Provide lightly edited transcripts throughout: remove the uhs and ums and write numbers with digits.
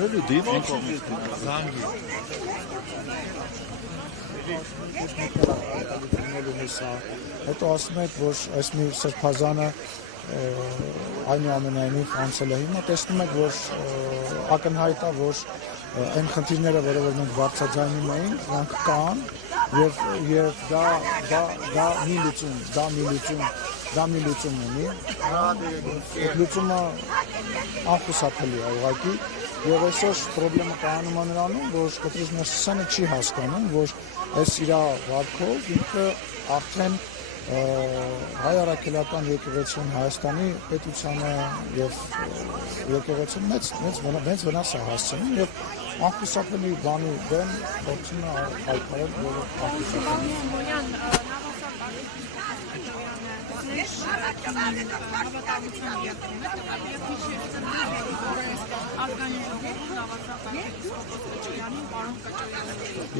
Really deep. Հետո ասում եք, որ այս մի սրբազանը այնուամենայնիվ անցել է հիմա, տեսնում եք, որ ակնհայտ է, որ այն խնդիրները, որը մենք բարձրաձայնում էինք, դրանք կան եւ դա մի լուծում ունի։ Այդ լուծումը անխուսափելի է ուղղակի եւ այսօր խնդրումը կայանում է նրանում, որ Կտրուզ Ներսիսյանը չի հասկանում, որ այս իր վարքով ինքը արդեն հայ առաքելական եկեղեցին Հայաստանի պետությանը եւ եկեղեցին մեծ վնաս է հասցնում եւ անխուսափելի բանի դեմ փորձում է հայտարարել, որ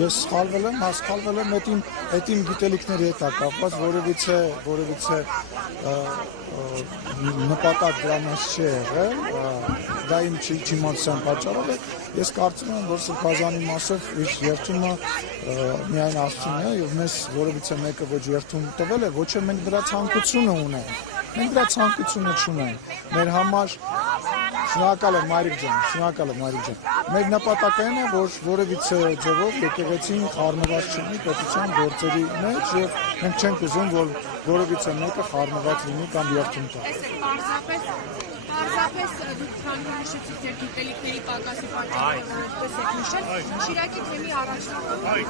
Ես սխալվել եմ այդ իմ գիտելիքների հետ է կապված, որևիցե նպատակ դրանից չի եղել, դա իմ չիմացության պատճառով է, ես կարծում եմ, որ սրբազանի մասով իր երթումը միայն Աստծուն է եւ մեզ որևիցե մեկը ոչ երթում տվել է, ոչ էլ մենք դրա ցանկությունը ունենք, մենք դրա ցանկությունը չունենք, մեր համար շնորհակալ եմ Մարիկ ջան, մեր նպատակը այն է, որ որևիցե ձևով եկեղեցին խառնված չլինի պետության գործերի մեջ եւ մենք չենք ուզում, որ որևիցե մեկը խառնված լինի կամ երթում տա։ Պարզապես դուք քաննշեցիք ձեր գիտելիքների պակասի պատճառով որպես եք նշել, Շիրակի թեմի առաջնորդի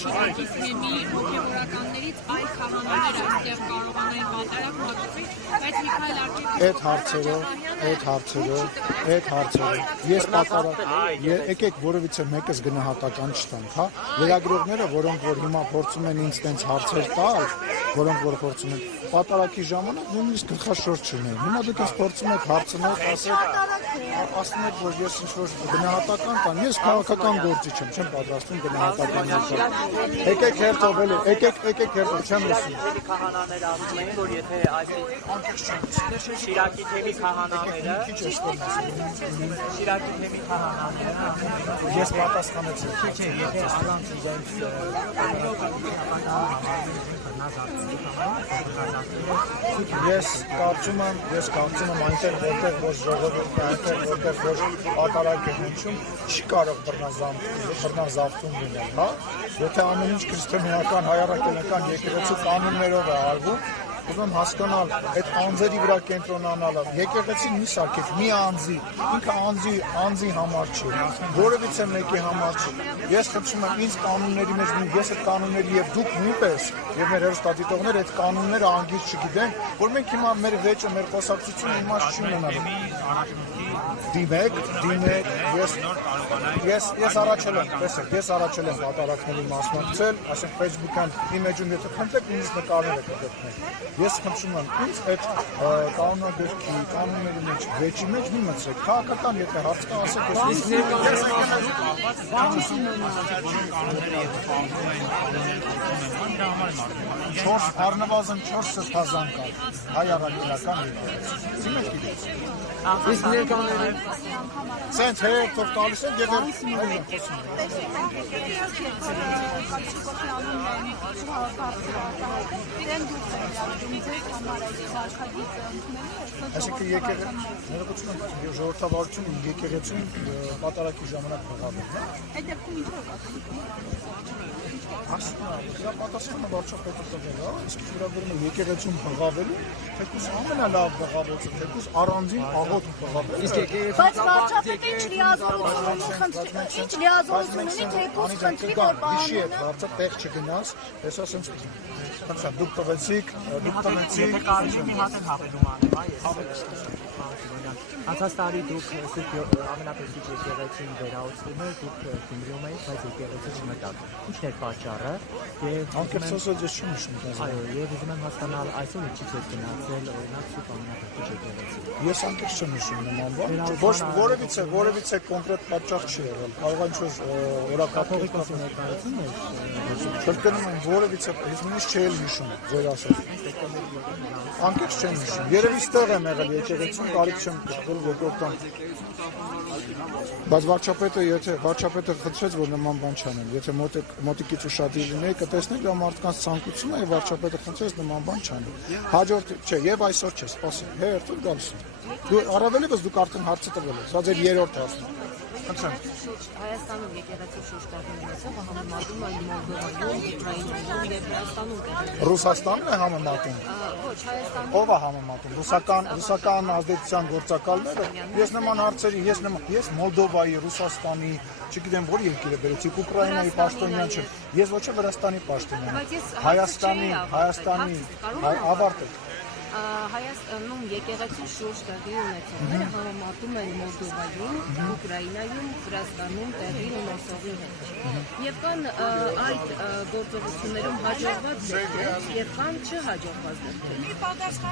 Շիրակի թեմի հոգևորականներից այլ քահանաները այստեղ կարողանային մատարակ մատուցել, բայց Միքայել այդ հարցերով ես պատարակ եկեք որևիցե մեկս գնահատական չտանք, հա, լրագրողները, որոնք որ հիմա փորձում են ինձ տենց հարցեր տալ, որոնք որ փորձում են պատարակի ժամանակ նույնիսկ գլխաշորջ չունեն։ Հիմա դուք ես փորձում եք հարցնել, ասում եք, որ ես ինչ-որ գնահատական տան, ես քաղաքական գործիչ եմ, չեմ պատրաստվում գնահատական գործիչ։ Եկեք հերթով, չեմ լսում։ Քահանաները ասում էին, որ եթե այս Շիրակի թեմի քահանաները Ես պատասխանեցի։ Եթե առանց իրենց Ես կարծում եմ այնտեղ որտեղ որ ժողովուրդը որտեղ որ պատարակ է հնչում, չի կարող բռնազավթում լինել, հա? Եթե ամեն ինչ քրիստոնեական հայ առաքելական եկեղեցու կանոններով է արվում, ուզում հասկանալ այդ անձերի վրա կենտրոնանալը, եկեղեցին մի սարքեք, մի անձի, ինքը անձի համար չի, որևիցե մեկի համար չի։ Ես խնդրում եմ ինձ կանոնների մեջ լինի, ես այդ կանոնների եւ դուք նույնպես եւ մեր հերոստատիտողները այդ կանոնները անգից չգիտեն, որ մենք հիմա մեր վեճը, մեր խոսակցությունը իմաստ չի ունենալու։ Դիմեք, ես առաջել եմ, տեսեք, ես առաջել եմ պատարակների մասնակցել, ասենք Facebook-ան իմեջում եթե խնդրեք, ինձ նկարներ եք գտնել։ Ես խնդրում եմ ինձ այդ կանոնագրքի, կանոնների մեջ, վեճի մեջ մի մտցրեք, քաղաքական եթե հարց կա, ասեք ես առնվազն 4 սրբազան կա, հայ առաքելական եկեղեցի։ Իսկ ներկաները Սենց հերթով տալիս են եւ Այսինքն եկեղեցին ժողովրդավարությունը եկեղեցին պատարակի ժամանակ բղավում է։ Այդ դեպքում ինչ որ Դա պատասխանը վարչապետը տվել է, իսկ վերաբերում է եկեղեցուն բղավելու, թեկուզ ամենալավ բղավոցը, թեկուզ առանձին աղոտ բղավելու։ Բայց վարչապետը ինչ լիազորություն ունի, թեկուզ խնդրի, որ բանանը հարցը տեղ չգնաս, հեսա սենց խնդրեմ, դուք տվեցիք, կարելի մի հատ են հավելում անեմ, Անցած տարի դուք ամենապեսիչ եկեղեցին վերահսկում եք, դուք Գյումրիում եք, բայց եկեղեցի չմտաք։ Ի՞նչն է պատճառը։ Անկեղծ ասած ես չեմ հիշում դա։ Այո, եւ ուզում եմ հասկանալ այսօր ինչից է գնացել օրինակ սուտ ամենապեսիչ եկեղեցի։ Ես անկեղծ չեմ հիշում նման բան։ Ոչ որևիցե կոնկրետ պատճառ չի եղել։ Կարող է ինչ-որ օրակարգ ներկայացում եք։ Կրկնում եմ, որևիցե ես նույնիսկ չէի հիշում ձեր ասած։ Անկեղծ չեմ հիշում։ Երևի ստեղ եմ եղել եկեղեցին, կարիք չեմ գտել երկրորդան։ Բայց վարչապետը, եթե վարչապետը խնդրեց, որ նման բան չանեն, եթե մոտիկից ուշադիր լինեի, կտեսնեք դա մարդկանց ցանկությունն է, վարչապետը խնդրեց նման բան չանեն։ Հաջորդ չէ, եւ այսօր չէ, սպասի։ Հերթ գալիս է։ Դու առավելևս դուք արդեն հարցը տվել եք։ Սա ձեր երրորդ հարցն է։ Հայաստանում եկեղեցի շուրջ տեղի ունեցող համեմատում են Մոլդովայում, Ուկրաինայում եւ Հայաստանում տեղի։ Ռուսաստանն է համեմատում։ Ոչ, Հայաստանում։ Ո՞վ է համեմատում։ Ռուսական ազդեցության գործակալները։ Ես նման հարցերի, ես Մոլդովայի, Ռուսաստանի, չգիտեմ որ երկիրը բերեցի, Ուկրաինայի պաշտոնյան չեմ։ Ես ոչ է Վրաստանի պաշտոնյան։ Հայաստանի ավարտել։ Հայաստանում եկեղեցի շուրջ տեղի ունեցողները համեմատում են Մոլդովայում, Ուկրաինայում, Վրաստանում տեղի ունեցողի հետ։ Եվ կան այդ գործողություններում հաջողված դեպքեր եւ կան չհաջողված դեպքեր։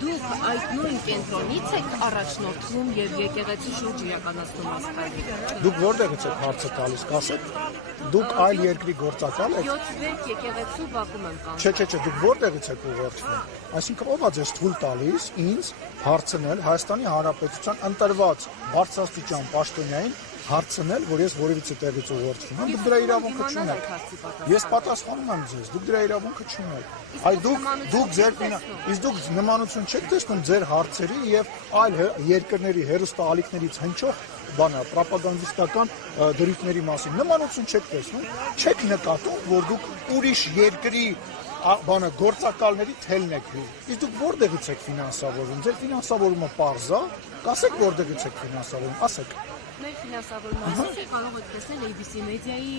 Դուք այդ նույն կենտրոնից եք առաջնորդվում եւ եկեղեցի շուրջ իրականացնում ասպայլը։ Դուք որտեղից եք հարցը տալիս, կասեք։ Դուք այլ երկրի գործակալ եք։ 7 եկեղեցու Բաքվում են կան։ Չէ, դուք որտեղից եք ուղղորդվում։ Այսինքն ով է ձեզ թույլ տալիս ինձ հարցնել Հայաստանի Հանրապետության ընտրված բարձրաստիճան պաշտոնյային հարցնել, որ ես որևիցե տեղից ուղղորդվում եմ, դուք դրա իրավունքը չունեք։ Ես պատասխանում եմ ձեզ, դուք դրա իրավունքը չունեք։ Այ դուք նմանություն չեք տեսնում ձեր հարցերի եւ այլ երկրների հերոստալիքներից հնչող բանը ռոպագանդիստական դրույթների մասին։ Նմանություն չեք տեսնում, չեք նկատում, որ դուք ուրիշ երկրի բանը գործակալների թելն եք դու։ Իսկ դուք որտեղից եք ֆինանսավորվում։ Ձեր ֆինանսավորումը պարզ է, կասեք որտեղից եք ֆինանսավորվում, ասեք։ Մեր ֆինանսավորման մասը կարող եք տեսնել ABC մեդիայի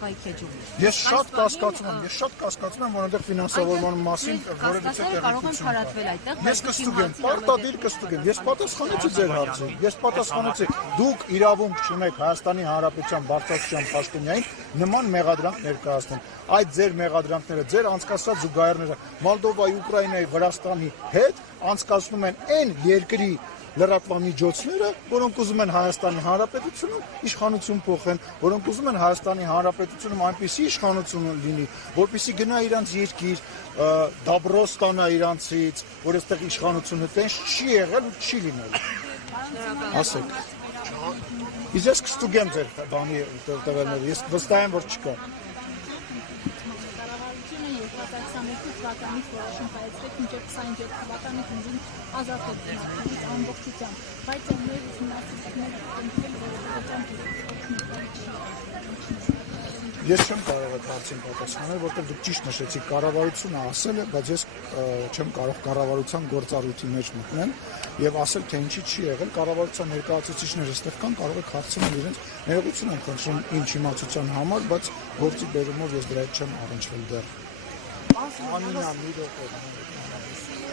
պայքեջում։ Ես շատ կասկածում եմ, որ այնտեղ ֆինանսավորման մասին որևիցե տեղեկություն կա։ Ես կստուգեմ, պարտադիր կստուգեմ։ Ես պատասխանեցի ձեր հարցին։ Ես պատասխանեցի։ Դուք իրավունք չունեք Հայաստանի Հանրապետության բարձրաստիճան պաշտոնյային նման մեղադրանք ներկայացնել։ Այդ ձեր մեղադրանքները, ձեր անցկացրած զուգահեռները Մոլդովայի, Ուկրաինայի, Վրաստանի հետ անցկացնում են այն երկրի լրատվամիջոցները, որոնք ուզում են Հայաստանի Հանրապետությունում իշխանություն փոխեն, որոնք ուզում են Հայաստանի Հանրապետությունում այնպիսի իշխանություն լինի, որպեսզի գնա իրանց երկիր, դաբրո ստանա իրանցից, որ այստեղ իշխանությունը տենց չի եղել ու չի լինել։ Ասեք։ Իսկ ես կստուգեմ ձեր բանի տվյալները, ես վստահ եմ, որ չկա։ 2022 թվականից որոշում կայացրեց մինչև 27 թվականի հունվին ազատել բնակչությունից ամբողջությամբ, բայց մեր ուսումնասիրությունները կնքել Ես չեմ կարող այդ հարցին պատասխանել, որտեղ դուք ճիշտ նշեցիք, կառավարությունը ասել է, բայց ես չեմ կարող կառավարության գործառույթի մեջ մտնել եւ ասել, թե ինչի չի եղել, կառավարության ներկայացուցիչները այստեղ կան, կարող եք հարցնել իրենց, ներողություն եմ խնդրում իմ իմացության համար, բայց գործի բերումով ես դրա հետ չեմ առնչվել դեռ։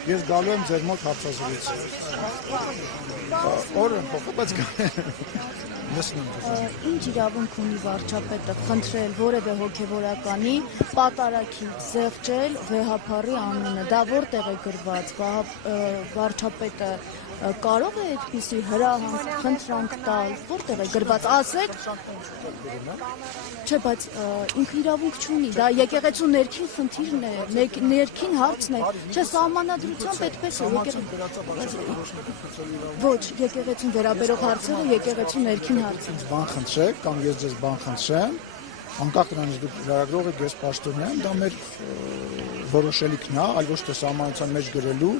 Ես գալու եմ ձեր մոտ հարցազրույց։ Օրը փոխված Ինչ իրավունք ունի վարչապետը խնդրել որևէ հոգևորականի պատարագիչ զեղչել վեհափառի անունը։ Դա որտեղ է գրված։ Վարչապետը կարող է այդպիսի հրահանգ խնդրանք տալ, որտեղ է գրված, ասեք։ Չէ, բայց ինքը իրավունք չունի, դա եկեղեցու ներքին խնդիրն է, ներքին հարցն է, չէ, սահմանադրությամբ այդպես է, ոչ, եկեղեցուն վերաբերող հարցերը եկեղեցու ներքին հարց է։ Բան խնդրեք, կամ ես ձեզ բան խնդրեմ, անկախ նրանից դուք լրագրող եք, ես պաշտոնյա եմ, դա մեր որոշելիքն է, այլ ոչ թե սահմանության մեջ գրելու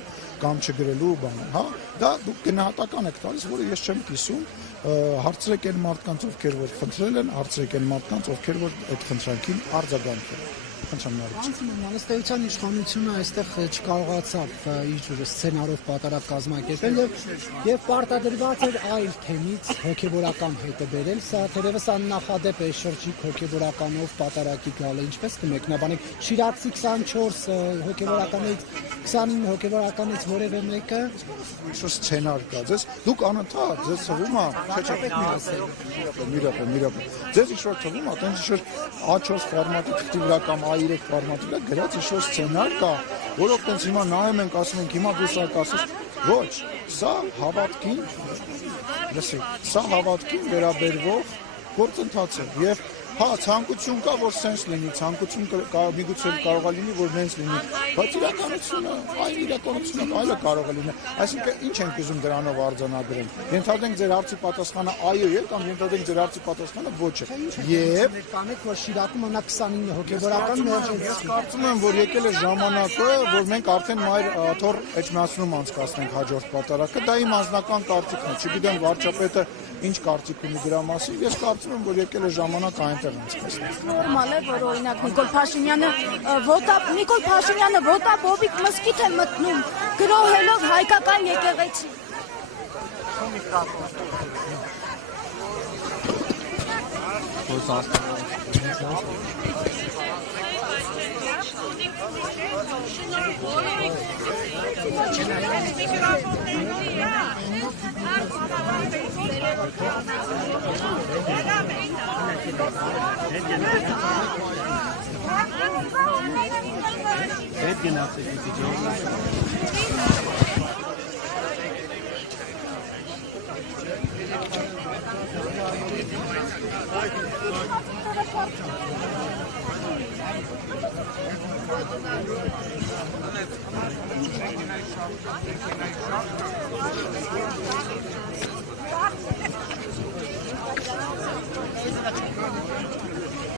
կամ չգրելու բանը, հա, դա դուք գնահատական եք տալիս, որը ես չեմ կիսում, հարցրեք այն մարդկանց, ովքեր որ խնդրել են, հարցրեք այն մարդկանց, ովքեր որ այդ խնդրանքին արձագանքել են։ Մանստեյության իշխանությունը այստեղ չկարողացավ իր սցենարով պատարակ կազմակերպել եւ պարտադրված էր այլ թեմից հոգեվորական հետը բերել։ Սա թերևս աննախադեպ է շրջիկ հոգեվորականով պատարակի գալը։ Ինչպես կմեկնաբանեք Շիրակցի 24 հոգեվորականից 29 հոգեվորականից որևէ մեկը Ինչ-որ սցենար կա, ձեզ դուք անընդհատ ձեզ թվում է, ձեզ ինչ-որ թվում է, տենց ինչ-որ A4 ֆորմատի քրտի վրա կամ A3 ֆորմատի վրա գրած ինչ-որ սցենար կա, որով տենց հիմա նայում ենք, ասում ենք հիմա դու սա կասես, ոչ, սա հավատքին, լսեք, սա հավատքին վերաբերվող գործընթաց է եւ հա ցանկություն կա որ սենս լինի, ցանկություն միգուցե կարող է լինի որ նենց լինի, բայց իրականությունը, այն իրականությունը այլը կարող է լինել։ Այսինքն ինչ ենք ուզում դրանով արձանագրել։ Ենթադրենք ձեր հարցի պատասխանը այո է կամ ենթադրենք ձեր հարցի պատասխանը ոչ է։ Եվ կանեք որ Շիրակում մնա 29 հոգեվորական Ես կարծում եմ որ եկել է ժամանակը, որ մենք արդեն մայր թոր էջմիածնում անցկացնենք հաջորդ պատարակը, դա իմ անձնական կարծիքն է, չգիտեմ վարչապետը ինչ կարծիք ունի դրա մասին, ես կարծում եմ որ եկել է ժամանակ այնտեղ անցկացնել։ Նորմալ է, որ օրինակ Նիկոլ Փաշինյանը ոտապոբիկ մզկիթ է մտնում, գրոհելով հայկական եկեղեցի։